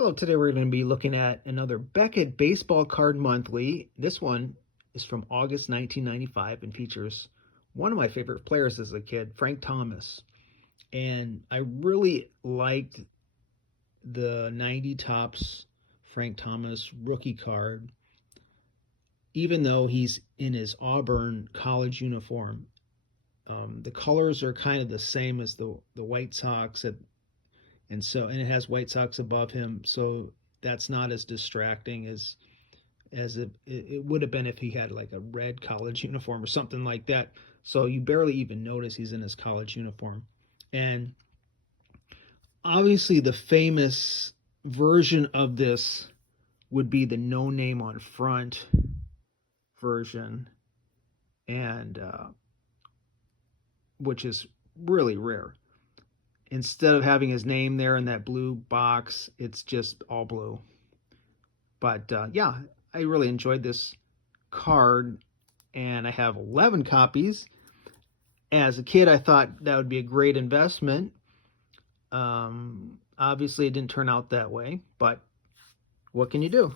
Well, today we're going to be looking at another Beckett Baseball Card Monthly. This one is from August 1995 and features one of my favorite players as a kid, Frank Thomas. And I really liked the 90 Topps Frank Thomas rookie card, even though he's in his Auburn college uniform. The colors are kind of the same as the White Sox, and it has White Sox above him, so that's not as distracting as it would have been if he had like a red college uniform or something like that. So you barely even notice he's in his college uniform. And obviously the famous version of this would be the no name on front version, and which is really rare. Instead of having his name there in that blue box, it's just all blue. But yeah, I really enjoyed this card, and I have 11 copies. As a kid, I thought that would be a great investment. Obviously, it didn't turn out that way, but what can you do?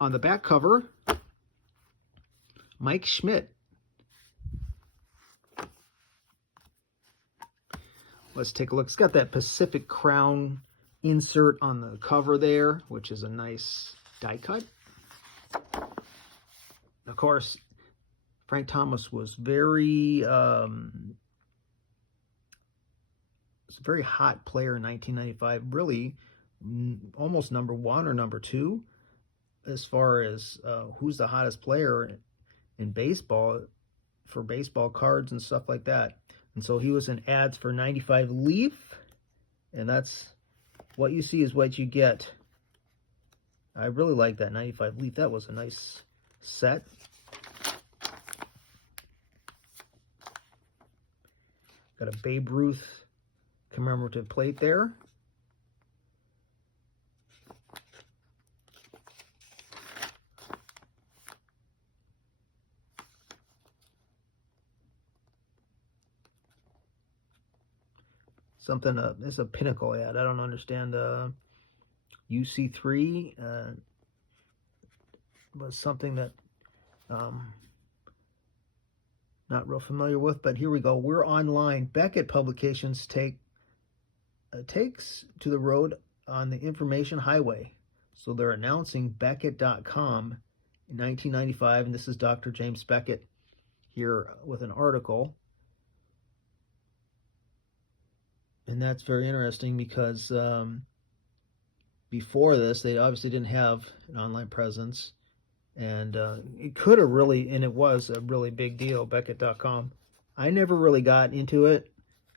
On the back cover, Mike Schmidt. Let's take a look. It's got that Pacific Crown insert on the cover there, which is a nice die cut. Of course, Frank Thomas was a very hot player in 1995. Really, almost number one or number two as far as who's the hottest player in baseball for baseball cards and stuff like that. And so he was in ads for 95 Leaf, and that's what you see is what you get. I really like that 95 Leaf. That was a nice set. Got a Babe Ruth commemorative plate there. Something, it's a Pinnacle ad. I don't understand. UC3 was something that not real familiar with, but here we go. We're online. Beckett Publications takes to the road on the information highway. So they're announcing Beckett.com in 1995, and this is Dr. James Beckett here with an article. And that's very interesting because before this, they obviously didn't have an online presence. And it could have really, and it was a really big deal, Beckett.com. I never really got into it,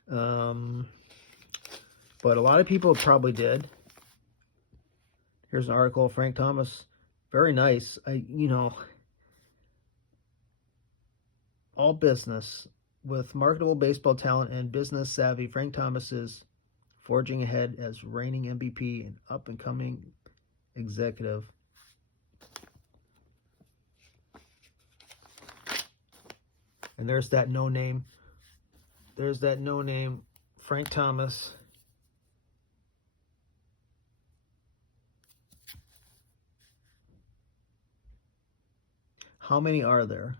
but a lot of people probably did. Here's an article of Frank Thomas. Very nice. All business. With marketable baseball talent and business savvy, Frank Thomas is forging ahead as reigning MVP and up-and-coming executive. And there's that no name. There's that no name, Frank Thomas. How many are there?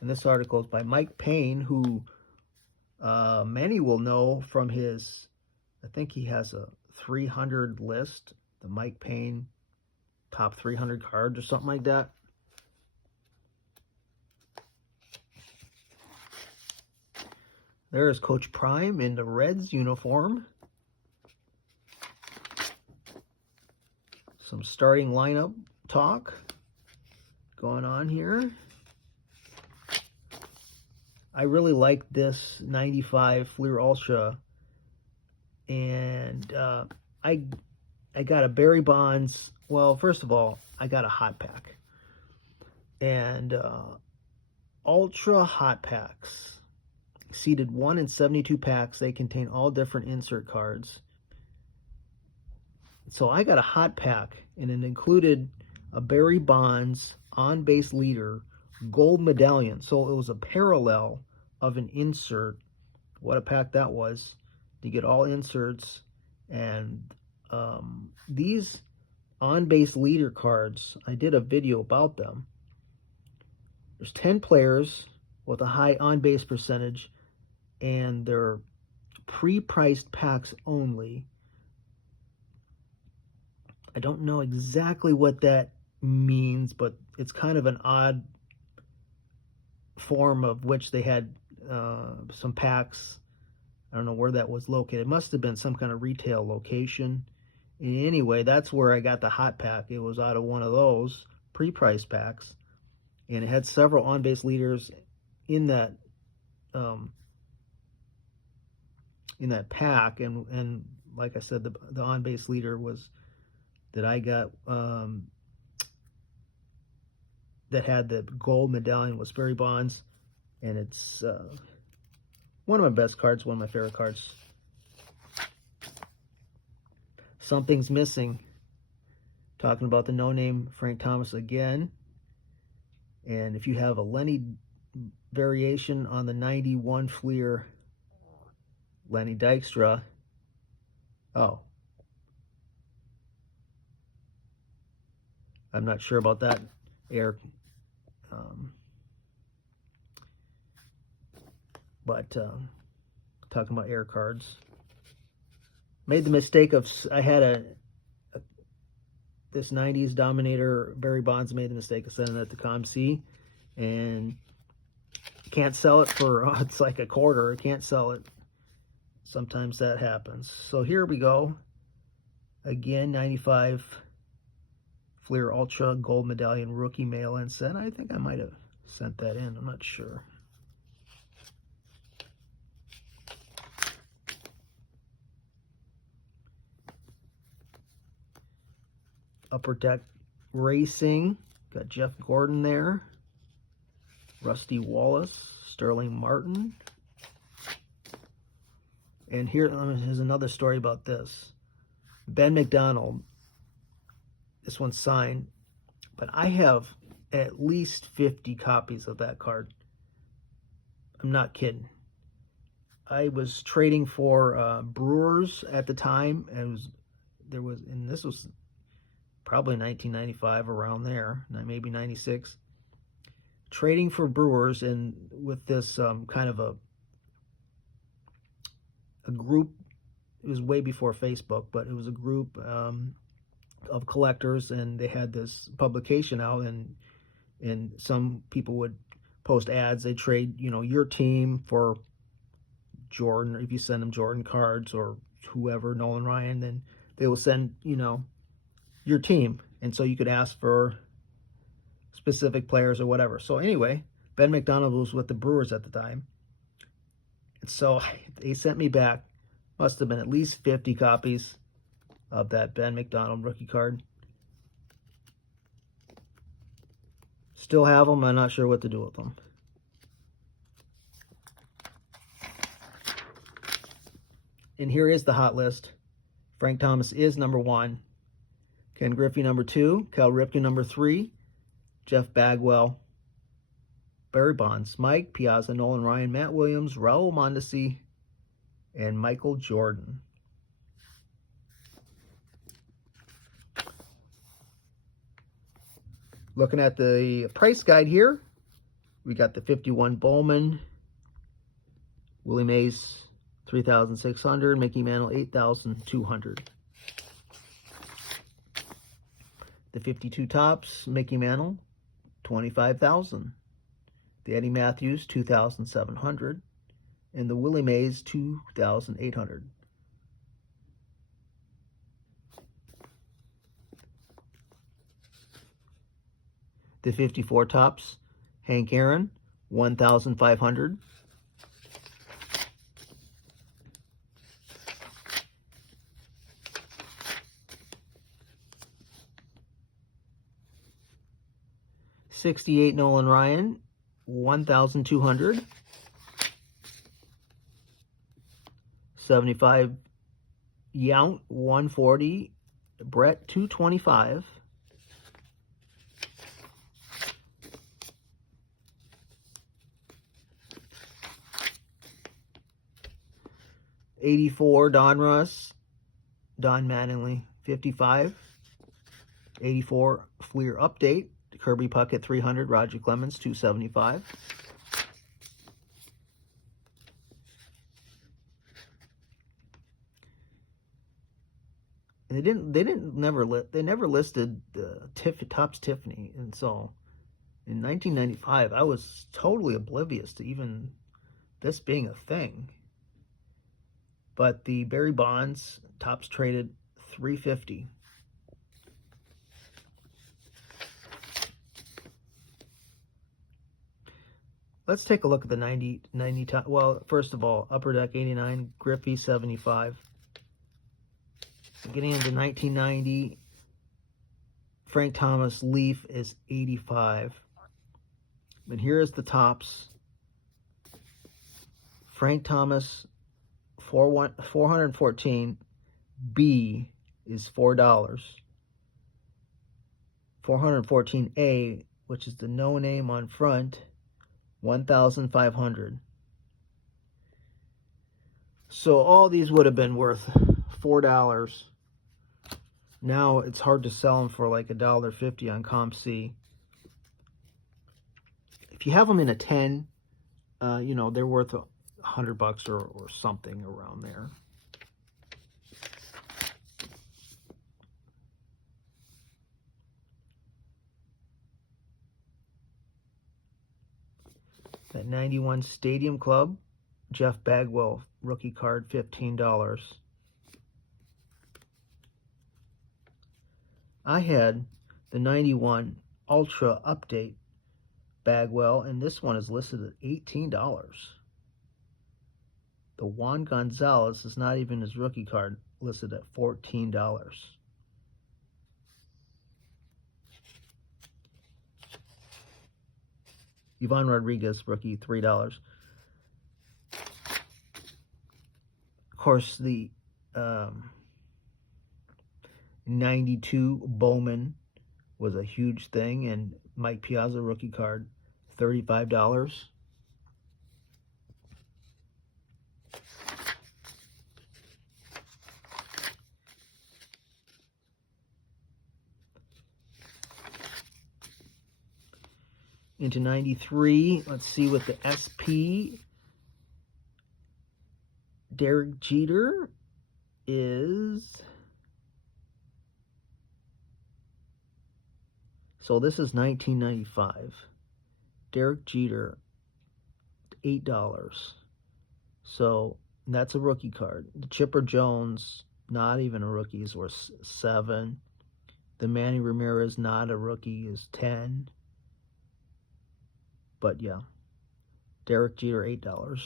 And this article is by Mike Payne, who many will know from his, I think he has a 300 list, the Mike Payne top 300 cards or something like that. There's Coach Prime in the Reds uniform. Some starting lineup talk going on here. I really like this 95 Fleer Ultra, and I got a Barry Bonds. Well, first of all, I got a hot pack, and Ultra hot packs, seated 1 in 72 packs. They contain all different insert cards. So I got a hot pack, and it included a Barry Bonds on-base leader gold medallion. So it was a parallel of an insert. What a pack that was. You get all inserts And these on-base leader cards, I did a video about them. There's 10 players with a high on-base percentage, and they're pre-priced packs only. I don't know exactly what that means, but it's kind of an odd form of which they had some packs. I don't know where that was located. It must have been some kind of retail location. Anyway, that's where I got the hot pack. It was out of one of those pre-priced packs, and it had several on-base leaders in that pack. And like I said, the on-base leader was that I got that had the gold medallion was Barry Bonds, and it's one of my best cards, one of my favorite cards. Something's missing. Talking about the no-name Frank Thomas again. And if you have a Lenny variation on the 91 Fleer Lenny Dykstra, oh, I'm not sure about that air, but talking about air cards, made the mistake of, I had this 90s Dominator Barry Bonds, made the mistake of sending it to ComC, and can't sell it for, it's like a quarter. I can't sell it. Sometimes that happens. So here we go. Again, 95 Fleer Ultra Gold Medallion Rookie mail-in set. I think I might have sent that in. I'm not sure. Upper Deck Racing. Got Jeff Gordon there. Rusty Wallace. Sterling Martin. And here's another story about this. Ben McDonald. This one's signed, but I have at least 50 copies of that card. I'm not kidding. I was trading for Brewers at the time, and this was probably 1995, around there, maybe 96. Trading for Brewers, and with this kind of a group. It was way before Facebook, but it was a group of collectors, and they had this publication out, and some people would post ads. They trade, your team for Jordan. If you send them Jordan cards or whoever, Nolan Ryan, then they will send, your team. And so you could ask for specific players or whatever. So anyway, Ben McDonald was with the Brewers at the time. And so they sent me back, must have been at least 50 copies of that Ben McDonald rookie card. Still have them. I'm not sure what to do with them. And here is the hot list. Frank Thomas is number 1. Ken Griffey number 2. Cal Ripken number 3. Jeff Bagwell. Barry Bonds. Mike Piazza. Nolan Ryan. Matt Williams. Raul Mondesi. And Michael Jordan. Looking at the price guide here, we got the 51 Bowman, Willie Mays $3,600, Mickey Mantle $8,200. The 52 Topps, Mickey Mantle $25,000. The Eddie Matthews $2,700, and the Willie Mays $2,800. The 54 Topps, Hank Aaron, $1,500. '68 Nolan Ryan, $1,200. 75 Yount, $140. Brett, $225. '84 Donruss, Don Mattingly, 55. 84 Fleer Update, Kirby Puckett 300, Roger Clemens 275. And they never listed Topps Tiffany, and so in 1995 I was totally oblivious to even this being a thing. But the Barry Bonds Topps traded 350. Let's take a look at the 90 top. Well, first of all, Upper Deck 89, Griffey 75. Getting into 1990, Frank Thomas Leaf is 85. But here's the Topps. Frank Thomas 414 B is $4. 414A, which is the no name on front, 1,500. So all these would have been worth $4. Now it's hard to sell them for like $1.50 on ComC. If you have them in a 10, you know, they're worth $100 or something around there. That 91 Stadium Club, Jeff Bagwell, rookie card, $15. I had the 91 Ultra Update Bagwell, and this one is listed at $18. The Juan Gonzalez is not even his rookie card, listed at $14. Ivan Rodriguez, rookie, $3. Of course, the 92 Bowman was a huge thing, and Mike Piazza, rookie card, $35. Into 93, let's see what the SP Derek Jeter is. So this is 1995. Derek Jeter, $8. So that's a rookie card. The Chipper Jones, not even a rookie, is worth $7. The Manny Ramirez, not a rookie, is $10. But yeah, Derek Jeter, $8.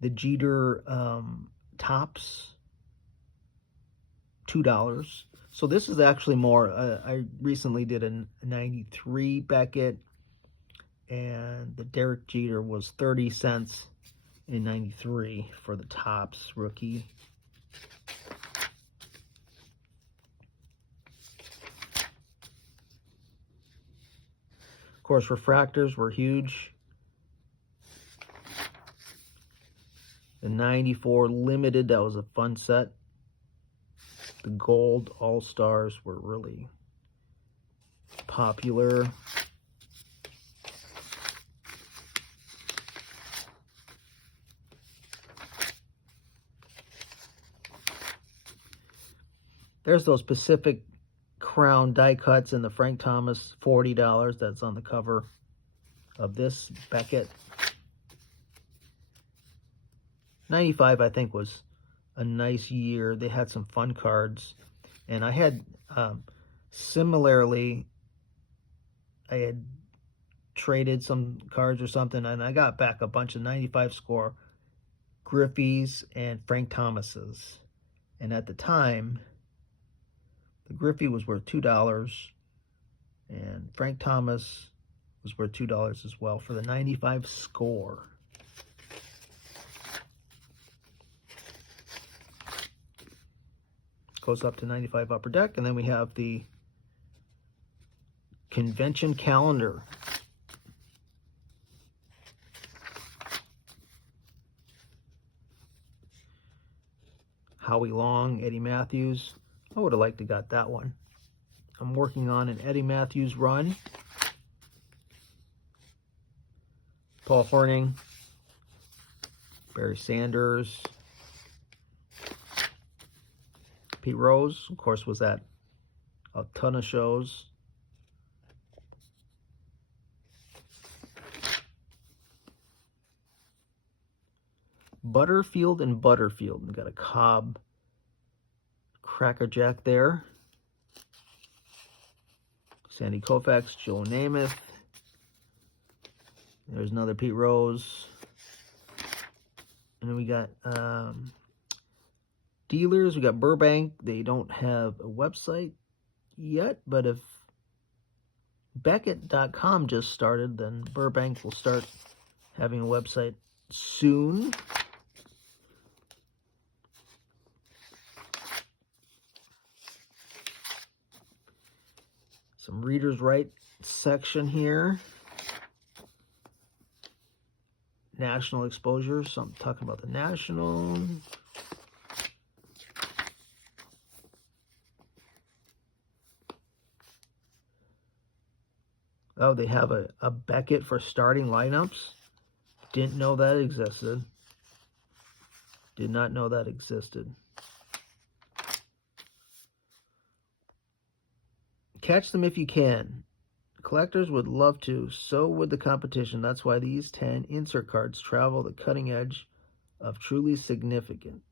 The Jeter Topps, $2. So this is actually more. I recently did a 93 Beckett, and the Derek Jeter was 30 cents in 93 for the Topps rookie. Of course, refractors were huge. The 94 Limited, that was a fun set. The gold All-Stars were really popular. There's those Pacific Crown die cuts in the Frank Thomas, $40. That's on the cover of this Beckett. 95, I think, was a nice year. They had some fun cards. And I had, similarly, I had traded some cards or something, and I got back a bunch of 95 score Griffeys and Frank Thomases. And at the time, the Griffey was worth $2, and Frank Thomas was worth $2 as well for the 95 score. Goes up to 95 Upper Deck, and then we have the convention calendar. Howie Long, Eddie Matthews. I would have liked to got that one. I'm working on an Eddie Matthews run. Paul Hornung, Barry Sanders, Pete Rose, of course, was at a ton of shows. Butterfield and Butterfield. We got a Cobb Crackerjack there. Sandy Koufax, Joe Namath. There's another Pete Rose. And then we got dealers. We got Burbank. They don't have a website yet, but if Beckett.com just started, then Burbank will start having a website soon. Some Reader's Right section here. National exposure, so I'm talking about the National. Oh, they have a Beckett for starting lineups. Didn't know that existed. Did not know that existed. Catch them if you can. Collectors would love to, so would the competition. That's why these 10 insert cards travel the cutting edge of truly significant.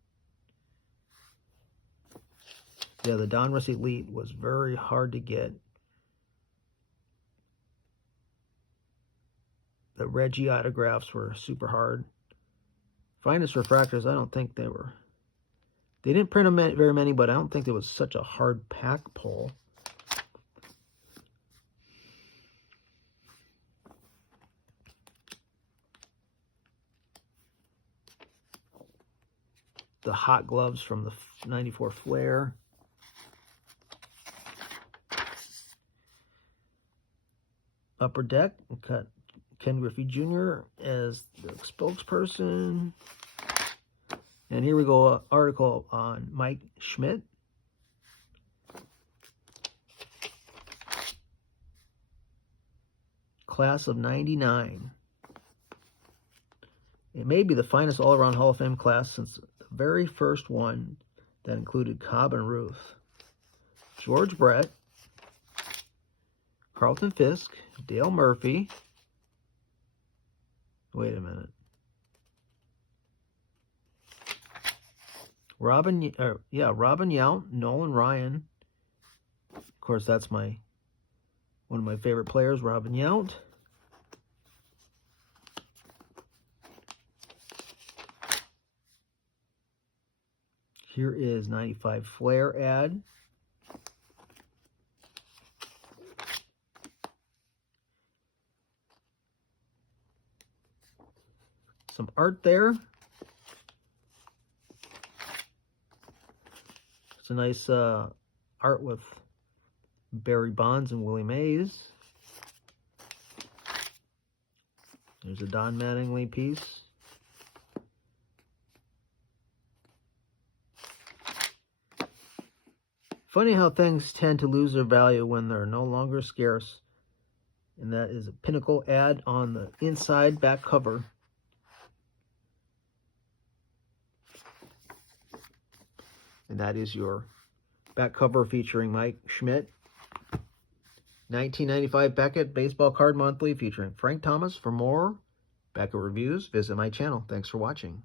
Yeah, the Donruss Elite was very hard to get. The Reggie autographs were super hard. Finest refractors, I don't think they were. They didn't print them very many, but I don't think there was such a hard pack pull. The hot gloves from the 94 Flair. Upper Deck, got Ken Griffey Jr. as the spokesperson. And here we go, an article on Mike Schmidt. Class of 99. It may be the finest all-around Hall of Fame class since the very first one that included Cobb and Ruth. George Brett, Carlton Fisk, Dale Murphy. Wait a minute. Robin Yount, Nolan Ryan. Of course, that's one of my favorite players, Robin Yount. Here is 95 Flair ad. Some art there. It's a nice art with Barry Bonds and Willie Mays. There's a Don Mattingly piece. Funny how things tend to lose their value when they're no longer scarce. And that is a Pinnacle ad on the inside back cover. And that is your back cover featuring Mike Schmidt. 1995 Beckett Baseball Card Monthly featuring Frank Thomas. For more Beckett reviews, visit my channel. Thanks for watching.